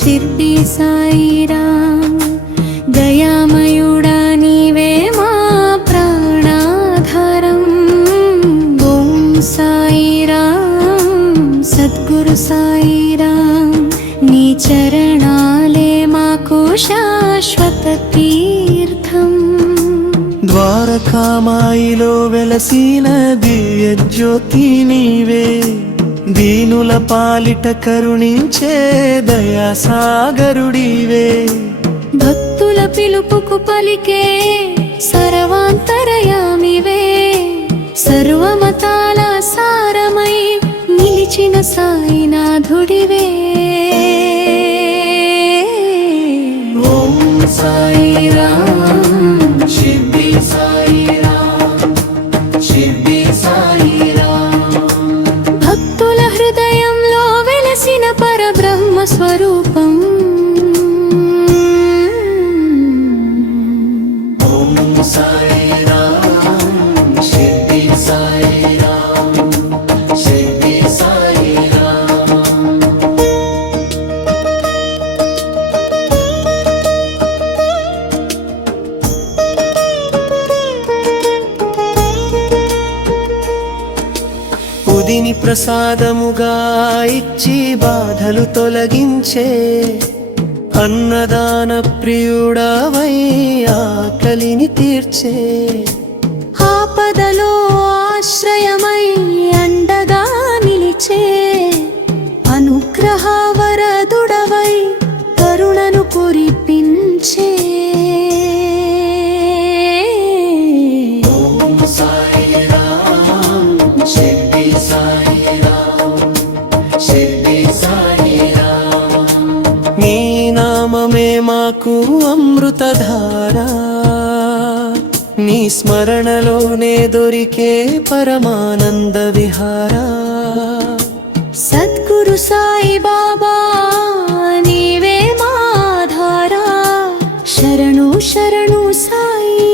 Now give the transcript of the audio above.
షిర్డీ సాయిరాం దయామయుడా నీవే మా ప్రాణాధారం. ఓం సాయిరాం సద్గురు సాయిరాం నీ చరణాలే మాకు శాశ్వత తీర్థం. ద్వారకామాయిలో వెలసిన దివ్య జ్యోతి నీవే, దీనుల పాలిట కరుణించే దయాసాగరుడివే. భక్తుల పిలుపుకు పలికే సర్వాంతరయామివే, సర్వమతాల సారమై నిలిచిన సాయినాథుడివే. ఓం సాయిరాం షిర్డీ సాయిరాం, షిర్డీ సాయిరాం. భక్తుల హృదయంలో వెలసిన పరబ్రహ్మ స్వరూపం. ఓం సాయిరాం షిర్డీ సాయిరాం, షిర్డీ సాయిరాం. ఉదిని ప్రసాదముగా ఇచ్చి బాధలు తొలగించే అన్నదాన ప్రియుడవై ఆకలిని తీర్చే. ఆపదలో ఆశ్రయమై అండగా నిలిచే అనుగ్రహ వరదుడవై కరుణను కురిపించే. ఓం సాయిరాం షిర్డీ సాయిరాం, షిర్డీ సాయిరాం. నీ నామమే మాకు అమృతధార, నీ స్మరణలోనే దొరికే పరమానంద విహార. సద్గురు సాయి బాబా నీవే మాధారా, శరణు శరణు సాయి.